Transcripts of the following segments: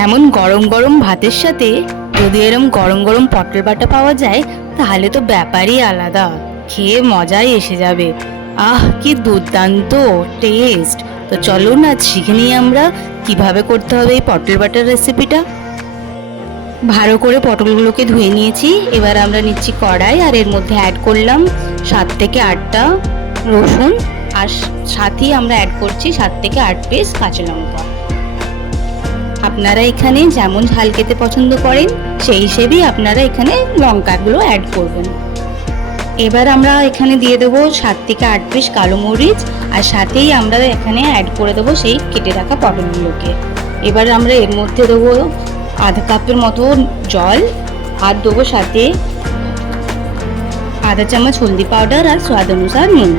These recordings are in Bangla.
এমন গরম গরম ভাতের সাথে যদি এরম গরম গরম পটল বাটা পাওয়া যায় তাহলে তো ব্যাপারই আলাদা, খেয়ে মজাই এসে যাবে। আহ কি দুর্দান্ত টেস্ট! তো চলো না শিখে নিই আমরা কিভাবে করতে হবে এই পটল বাটার রেসিপিটা। ভালো করে পটলগুলোকে ধুয়ে নিয়েছি। এবার আমরা নিচ্ছি কড়াই, আর এর মধ্যে অ্যাড করলাম 7 থেকে 8টা রসুন, আর সাথেই আমরা অ্যাড করছি 7 থেকে 8 পিস কাঁচা লঙ্কা। আপনারা এখানে যেমন ঝাল খেতে পছন্দ করেন সেই হিসেবেই আপনারা এখানে লঙ্কাগুলো অ্যাড করবেন। এবার আমরা এখানে দিয়ে দেবো 7 থেকে 8 পিস কালো মরিচ, আর সাথেই আমরা এখানে অ্যাড করে দেবো সেই কেটে রাখা পটলগুলোকে। এবার আমরা এর মধ্যে দেবো আধা কাপের মতো জল, আর দেবো সাথে আধা চামচ হলদি পাউডার আর স্বাদ অনুসার নুন।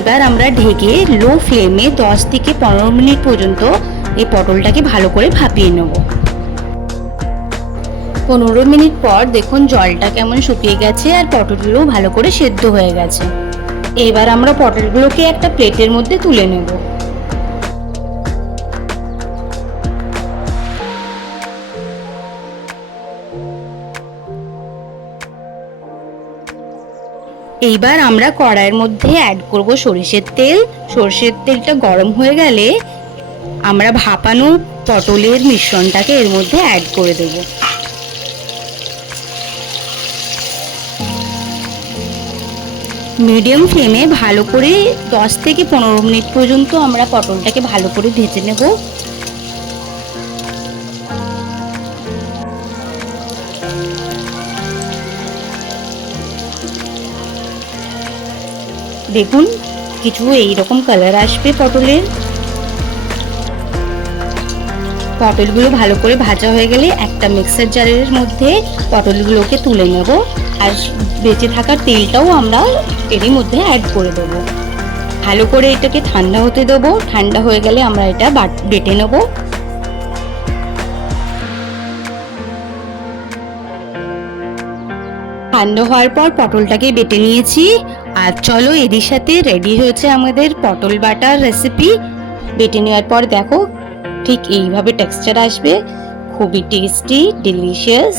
এবার আমরা ঢেকে লো ফ্লেমে 10 থেকে 15 মিনিট পর্যন্ত এই পটলটাকে ভালো করে ভাপিয়ে নেব। 15 মিনিট পর দেখুন জলটা কেমন শুকিয়ে গেছে আর পটলগুলো ভালো করে সেদ্ধ হয়ে গেছে। এবার আমরা পটলগুলোকে একটা প্লেটের মধ্যে তুলে নেব। এইবার আমরা কড়াইয়ের মধ্যে অ্যাড করব সরিষার তেল। সরিষার তেলটা গরম হয়ে গেলে আমরা ভাপানো পটলের মিশ্রণটাকে এর মধ্যে অ্যাড করে দেব। মিডিয়াম ফ্লেমে ভালো করে 10 থেকে 15 মিনিট পর্যন্ত আমরা পটলটাকে ভালো করে ভেজে নেব। দেখুন কিছু এইরকম কালার আসবে পটলের। পটলগুলো ভালো করে ভাজা হয়ে গেলে একটা মিক্সার জারের মধ্যে পটলগুলোকে তুলে নেব, আর বেঁচে থাকা তেলটাও আমরা এরই মধ্যে অ্যাড করে দেব। ভালো করে এটাকে ঠান্ডা হতে দেবো। ঠান্ডা হয়ে গেলে আমরা এটা বেটে নেব। ঠান্ডা হওয়ার পর পটলটাকে বেটে নিয়েছি, আর চলো এর সাথে রেডি হয়েছে আমাদের পটল বাটার রেসিপি। বেটে নেওয়ার পর দেখো ঠিক এইভাবে টেক্সচার আসবে, খুবই টেস্টি ডিলিশিয়াস।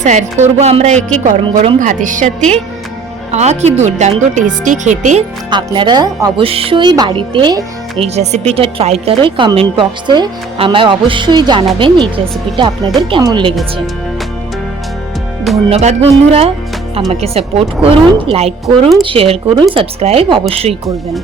সার্ভ করবো আমরা একে গরম গরম ভাতের সাথে। কি দুর্দান্ত টেস্টি খেতে! আপনারা অবশ্যই বাড়িতে এই রেসিপিটা ট্রাই করে কমেন্ট বক্সে আমায় অবশ্যই জানাবেন এই রেসিপিটা আপনাদের কেমন লেগেছে। ধন্যবাদ বন্ধুরা, আমাকে সাপোর্ট করুন, লাইক করুন, শেয়ার করুন, সাবস্ক্রাইব অবশ্যই করবেন।